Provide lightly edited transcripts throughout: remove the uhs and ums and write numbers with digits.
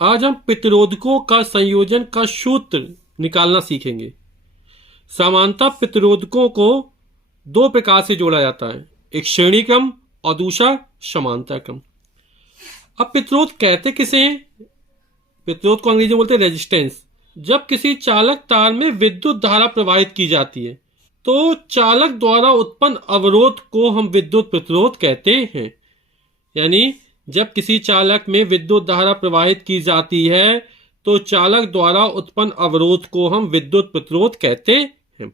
आज हम प्रतिरोधकों का संयोजन का सूत्र निकालना सीखेंगे। सामान्यतः प्रतिरोधकों को दो प्रकार से जोड़ा जाता है, एक श्रेणी क्रम और दूसरा समांतर क्रम। अब प्रतिरोध कहते किसे हैं? प्रतिरोध को अंग्रेजी में बोलते हैं रेजिस्टेंस। जब किसी चालक तार में विद्युत धारा प्रवाहित की जाती है तो चालक द्वारा उत्पन्न अवरोध को हम विद्युत प्रतिरोध कहते हैं। यानी जब किसी चालक में विद्युत धारा प्रवाहित की जाती है तो चालक द्वारा उत्पन्न अवरोध को हम विद्युत प्रतिरोध कहते हैं।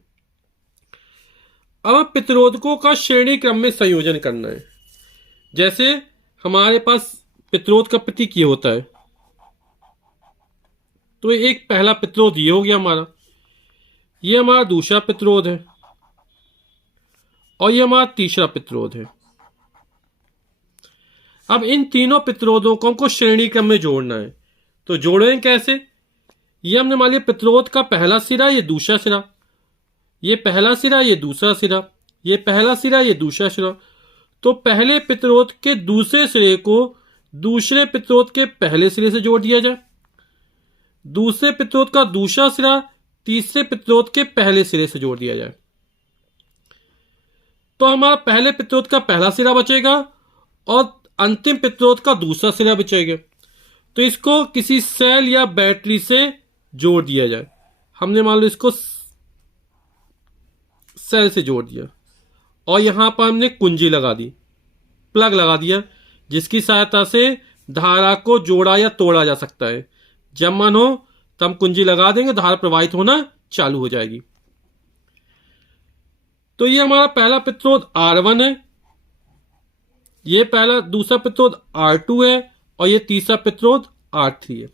अब प्रतिरोधकों का श्रेणी क्रम में संयोजन करना है। जैसे हमारे पास प्रतिरोध का प्रतीक ये होता है, तो एक पहला प्रतिरोध ये हो गया हमारा, ये हमारा दूसरा प्रतिरोध है और ये हमारा तीसरा प्रतिरोध है। अब इन तीनों प्रतिरोधों को श्रेणी क्रम में जोड़ना है, तो जोड़ें कैसे? ये हमने मान लिया प्रतिरोध का पहला सिरा, ये दूसरा सिरा, ये पहला सिरा, ये दूसरा सिरा, ये पहला सिरा, ये दूसरा सिरा। तो पहले प्रतिरोध के दूसरे सिरे को दूसरे प्रतिरोध के पहले सिरे से जोड़ दिया जाए, दूसरे प्रतिरोध का दूसरा सिरा तीसरे प्रतिरोध के पहले सिरे से जोड़ दिया जाए, तो हमारा पहले प्रतिरोध का पहला सिरा बचेगा और अंतिम प्रतिरोध का दूसरा सिरा बचेगा। तो इसको किसी सेल या बैटरी से जोड़ दिया जाए। हमने मान लो इसको सेल से जोड़ दिया और यहां पर हमने कुंजी लगा दी, प्लग लगा दिया, जिसकी सहायता से धारा को जोड़ा या तोड़ा जा सकता है। जब मन हो तब कुंजी लगा देंगे, धारा प्रवाहित होना चालू हो जाएगी। तो ये हमारा पहला प्रतिरोध R1 है, ये पहला दूसरा प्रतिरोध R2 है और ये तीसरा प्रतिरोध R3 है।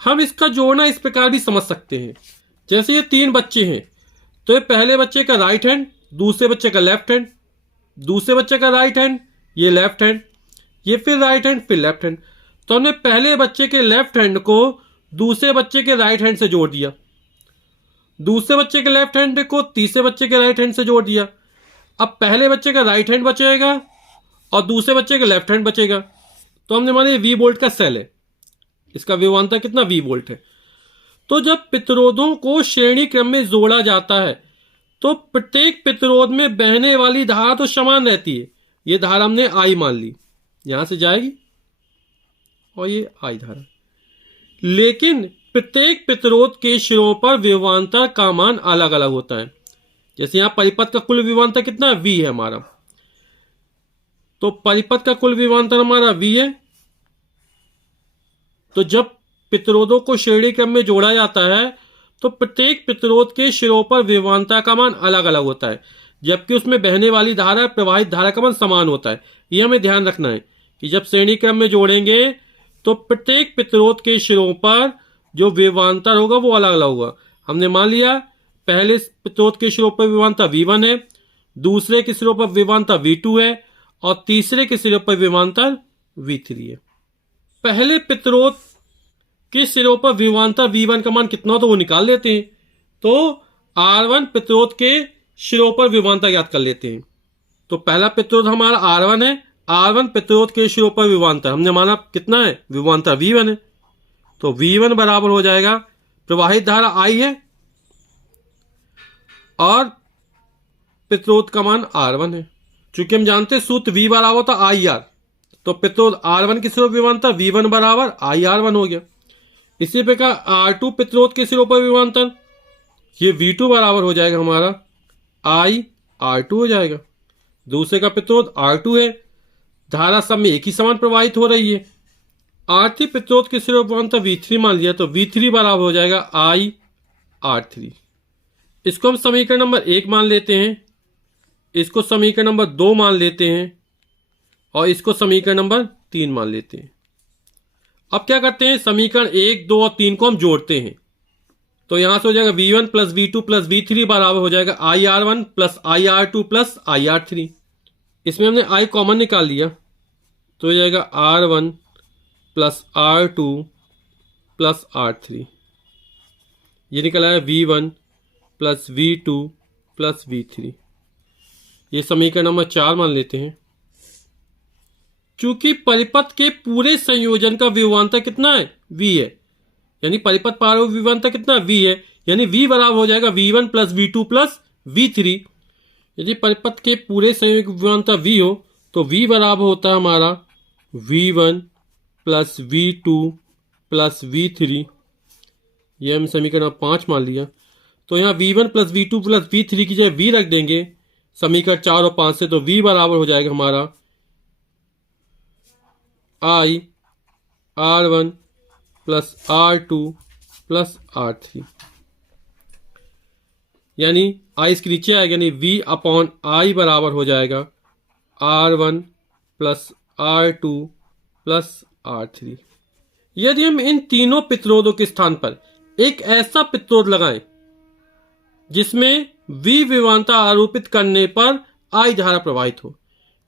हम इसका जोड़ना इस प्रकार भी समझ सकते हैं, जैसे ये तीन बच्चे हैं तो ये पहले बच्चे का राइट हैंड, दूसरे बच्चे का लेफ्ट हैंड, दूसरे बच्चे का राइट हैंड, ये लेफ्ट हैंड, ये फिर राइट हैंड, फिर लेफ्ट हैंड। तो हमने पहले बच्चे के लेफ्ट हैंड को दूसरे बच्चे के राइट हैंड से जोड़ दिया, दूसरे बच्चे के लेफ्ट हैंड को तीसरे बच्चे के राइट हैंड से जोड़ दिया। अब पहले बच्चे का राइट हैंड बचेगा और दूसरे बच्चे का लेफ्ट हैंड बचेगा। तो हमने माना ये V वोल्ट का सेल है, इसका विभवांतर कितना V वोल्ट है। तो जब प्रतिरोधों को श्रेणी क्रम में जोड़ा जाता है तो प्रत्येक प्रतिरोध में बहने वाली धारा तो समान रहती है। ये धारा हमने I मान ली, यहां से जाएगी और ये I धारा, लेकिन प्रत्येक प्रतिरोध के सिरों पर विभवांतर का मान अलग अलग होता है। जैसे यहां परिपथ का कुल विभवांतर कितना V है हमारा, तो परिपथ का कुल विभवांतर हमारा V है। तो जब प्रतिरोधों को श्रेणी क्रम में जोड़ा जाता है तो प्रत्येक प्रतिरोध के सिरों पर विभवांतर का मान अलग अलग होता है, जबकि उसमें बहने वाली धारा प्रवाहित धारा का मान समान होता है। यह हमें ध्यान रखना है कि जब श्रेणी क्रम में जोड़ेंगे तो प्रत्येक प्रतिरोध के सिरों पर जो विभवांतर होगा वो अलग अलग होगा। हमने मान लिया पहले प्रतिरोध के सिरों पर विभवांतर V1 है, दूसरे के सिरों पर विभवांतर V2 है और तीसरे के सिरों पर विभवांतर V3 है। पहले प्रतिरोध के सिरों पर विभवांतर V1 का मान कितना हो तो वो निकाल लेते हैं। तो R1 प्रतिरोध के सिरों पर विभवांतर ज्ञात कर लेते हैं। तो पहला प्रतिरोध हमारा R1 है, R1 प्रतिरोध के सिरों पर विभवांतर हमने माना कितना है, विभवांतर V1 है। तो V1 बराबर हो जाएगा, प्रवाहित धारा I है और प्रतिरोध का मान R1 है। चूंकि हम जानते हैं सूत्र V बराबर होता IR, तो प्रतिरोध R1 के सिरों पर विभवांतर V1 बराबर IR1 हो गया। इसी प्रकार R2 प्रतिरोध के सिरों पर विभवांतर, ये V2 बराबर हो जाएगा हमारा IR2 हो जाएगा। दूसरे का प्रतिरोध R2 है, धारा सब में एक ही समान प्रवाहित हो रही है। R3 प्रतिरोध के सिरों पर विभवांतर V3 मान लिया, तो V3 बराबर हो जाएगा IR3। इसको हम समीकरण नंबर 1 मान लेते हैं, इसको समीकरण नंबर 2 मान लेते हैं और इसको समीकरण नंबर 3 मान लेते हैं। अब क्या करते हैं, समीकरण 1, 2 और 3 को हम जोड़ते हैं। तो यहां से हो जाएगा V1 plus V2 plus V3 बराबर हो जाएगा IR1 plus IR2 plus IR3। इसमें हमने I कॉमन निकाल लिया, तो हो जाएगा R1 plus R2 plus R3। ये निकला है V1 plus V2 plus V3। ये समीकरण नंबर 4 मान लेते हैं। चूंकि परिपथ के पूरे संयोजन का विभवांतर कितना है, v है, यानी परिपथ पार विभवांतर कितना v है, यानी v बराबर हो जाएगा v1 plus v2 plus v3। यदि परिपथ के पूरे संयोजन का विभवांतर v हो तो v बराबर होता है हमारा v1 plus v2 plus v3। ये हम समीकरण 5 मान लिया। तो यहाँ v1 plus v2 plus v3 की जगह v रख देंगे समीकरण 4 और 5 से, तो v बराबर हो जाएगा हमारा i r1 plus r2 plus r3, यानी i इसके नीचे आएगा, यानी v अपॉन i बराबर हो जाएगा r1 plus r2 plus r3। यदि हम इन तीनों प्रतिरोधों के स्थान पर एक ऐसा प्रतिरोध लगाएं जिसमें v विभवांतर आरोपित करने पर I धारा प्रवाहित हो,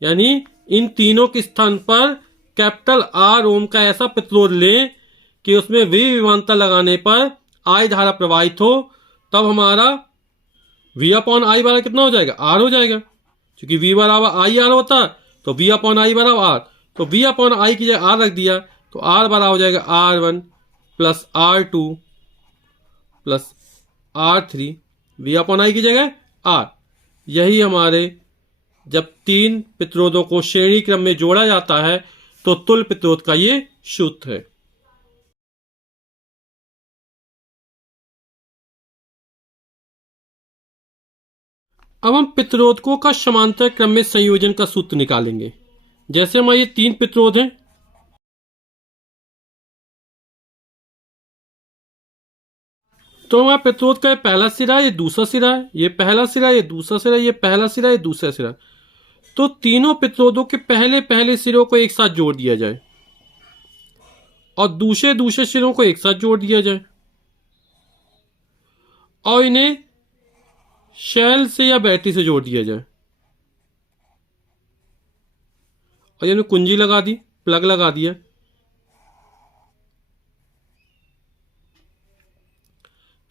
यानी इन तीनों के स्थान पर कैपिटल R ओम का ऐसा प्रतिरोध लें कि उसमें v विभवांतर लगाने पर I धारा प्रवाहित हो, तब हमारा v अपॉन I बराबर कितना हो जाएगा, R हो जाएगा। क्योंकि v बराबर आई आर होता है तो v अपॉन I बराबर R, तो v अपॉन I की जगह R रख दिया तो R बराबर हो जाएगा R1 plus R2 plus R3, v upon I की जगह R। यही हमारे जब तीन प्रतिरोधों को श्रेणी क्रम में जोड़ा जाता है तो तुल्य प्रतिरोध का ये सूत्र है। अब हम प्रतिरोधकों का समांतर क्रम में संयोजन का सूत्र निकालेंगे। जैसे हमारे ये तीन प्रतिरोध हैं, तो हमारा प्रतिरोध का ये पहला सिरा, ये दूसरा सिरा है, ये पहला सिरा, ये दूसरा सिरा, ये पहला सिरा, ये दूसरा सिरा। तो तीनों प्रतिरोधों के पहले पहले सिरों को एक साथ जोड़ दिया जाए और दूसरे दूसरे सिरों को एक साथ जोड़ दिया जाए और इन्हें शेल से या बैटरी से जोड़ दिया जाए और यानी कुंजी लगा दी, प्लग लगा दिया।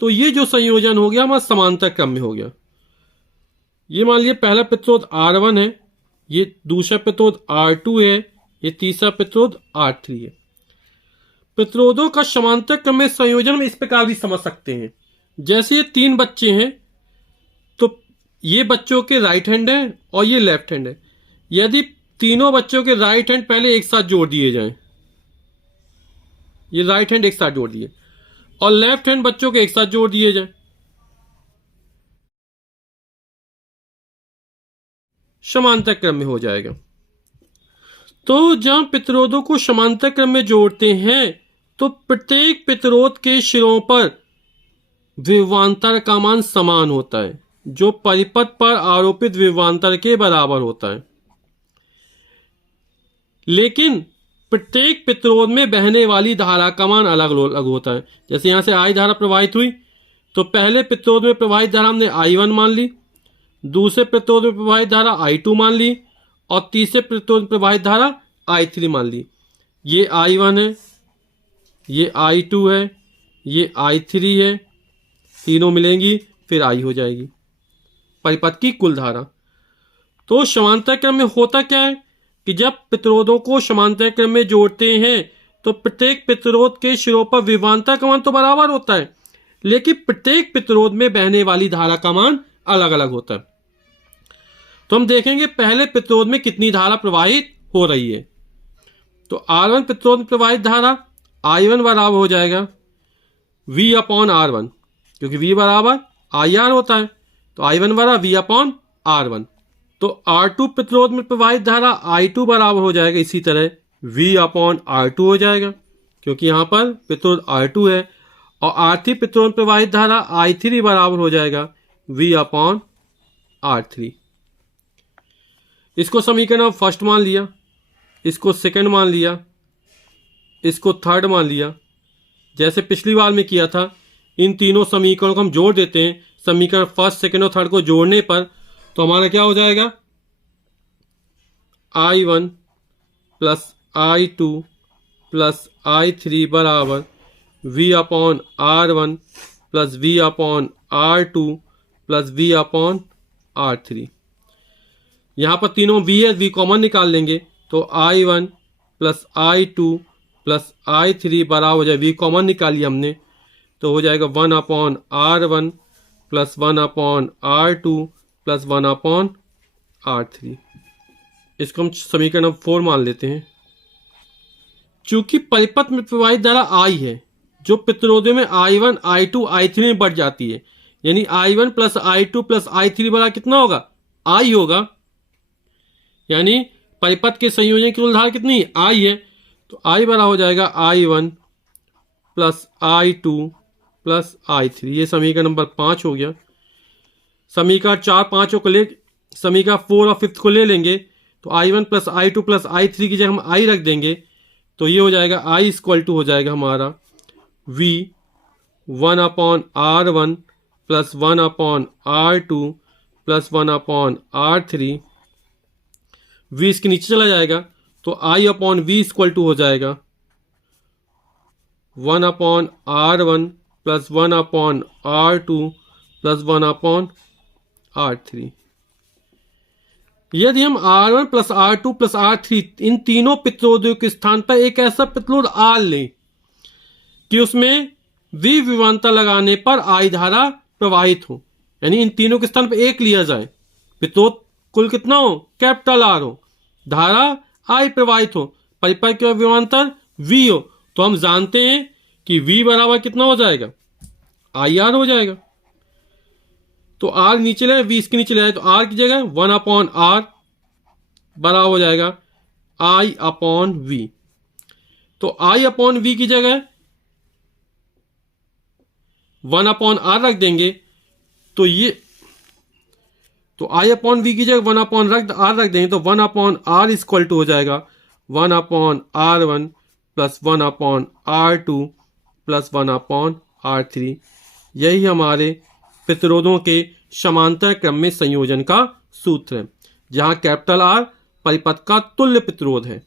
तो ये जो संयोजन हो गया हमारा समांतर क्रम में हो गया। ये मान लिया पहला प्रतिरोध R1 है, ये दूसरा प्रतिरोध R2 है, ये तीसरा प्रतिरोध R3 है। प्रतिरोधों का समांतर क्रम में संयोजन हम इस प्रकार भी समझ सकते हैं। जैसे ये तीन बच्चे हैं तो ये बच्चों के राइट हैंड है और ये लेफ्ट हैंड है। यदि तीनों बच्चों के राइट हैंड पहले एक साथ जोड़ दिए जाएं, ये राइट हैंड एक साथ जोड़ दिए और लेफ्ट हैंड बच्चों के एक साथ जोड़ दिए जाएं, समांतर क्रम में हो जाएगा। तो जब प्रतिरोधों को समांतर क्रम में जोड़ते हैं तो प्रत्येक प्रतिरोध के सिरों पर विभवांतर का मान समान होता है, जो परिपथ पर आरोपित विभवांतर के बराबर होता है। लेकिन प्रत्येक प्रतिरोध में बहने वाली धारा का मान अलग अलग होता है। जैसे यहां से I धारा प्रवाहित हुई तो पहले प्रतिरोध में प्रवाहित धारा हमने I1 मान ली, दूसरे प्रतिरोध में प्रवाहित धारा I2 मान ली और तीसरे प्रतिरोध में प्रवाहित धारा I3 मान ली। ये I1 है, ये I2 है, ये I3 है, तीनों मिलेंगी फिर I हो जाएगी परिपथ की कुल धारा। तो समांतर क्रम में होता क्या है कि जब प्रतिरोधों को समांतर क्रम में जोड़ते हैं तो प्रत्येक प्रतिरोध के सिरों पर विभवांतर का मान तो बराबर होता है, लेकिन प्रत्येक प्रतिरोध में बहने वाली धारा का मान अलग अलग होता है। तो हम देखेंगे पहले प्रतिरोध में कितनी धारा प्रवाहित हो रही है। तो R1 प्रतिरोध में प्रवाहित धारा I1 बराबर हो जाएगा V अपॉन R1, क्योंकि V बराबर IR होता है तो I1 बराबर V अपॉन R1। तो R2 प्रतिरोध में प्रवाहित धारा I2 बराबर हो जाएगा इसी तरह V अपॉन R2 हो जाएगा, क्योंकि यहां पर प्रतिरोध R2 है। और R3 प्रतिरोध में प्रवाहित धारा I3 बराबर हो जाएगा V अपॉन R3। इसको समीकरण फर्स्ट मान लिया, इसको सेकंड मान लिया, इसको थर्ड मान लिया। जैसे पिछली बार में किया था, इन तीनों समीकरणों को हम जोड़ देते हैं। समीकरण फर्स्ट, सेकंड और थर्ड को जोड़ने पर तो हमारा क्या हो जाएगा, I1 plus I2 plus I3 बराबर V upon R1 plus V upon R2 plus V upon R3। यहाँ पर तीनों V है, V कॉमन निकाल लेंगे तो I1 plus I2 plus I3 बराबर हो जाए, V कॉमन निकाली हमने, तो हो जाएगा 1/R1 plus 1/R2 plus 1/R3। इसको हम समीकरण नंबर 4 मान लेते हैं। चूंकि परिपथ में प्रवाहित धारा I है जो प्रतिरोधों में I1, I2, I3 में बढ़ जाती है, यानी I1 plus I2 plus I3 बराबर कितना होगा, I होगा। यानी परिपथ के संयोजन की कुल धारा कितनी I है, तो I बराबर हो जाएगा I1 plus I2 plus I3। ये समीकरण नंबर 5 हो गया। समीकरण 4, 5 को ले, समीकरण 4 और 5 को ले लेंगे, तो I1 plus I2 plus I3 की जगह हम I रख देंगे, तो ये हो जाएगा I इक्वल टू हो जाएगा हमारा V 1/R1 plus 1/R2 plus 1/R3। V इसके नीचे चला जाएगा, तो I/V इक्वल टू हो जाएगा 1/R1 plus 1/R2 plus 1/R3। यदि हम R1 plus R2 plus R3 इन तीनों प्रतिरोधों के स्थान पर एक ऐसा प्रतिरोध R लें कि उसमें V विभवांतर लगाने पर I धारा प्रवाहित हो, यानी इन तीनों के स्थान पर एक लिया जाए, प्रतिरोध कुल कितना हो, कैपिटल R हो, धारा I प्रवाहित हो, परिपथ का विभवांतर V हो, तो हम जानते हैं कि V बराबर कितना हो जाएगा, IR हो जाएगा। तो R नीचे ले, V इसके नीचे ले आए, तो R की जगह 1/R बराबर हो जाएगा I/V। तो I/V की जगह 1/R रख देंगे, तो ये, तो I/V की जगह 1/R रख देंगे, तो 1/R इक्वल टू हो जाएगा 1/R1 plus 1/R2 plus 1/R3। यही हमारे प्रतिरोधों के समांतर क्रम में संयोजन का सूत्र है, जहां कैपिटल R परिपथ का तुल्य प्रतिरोध है।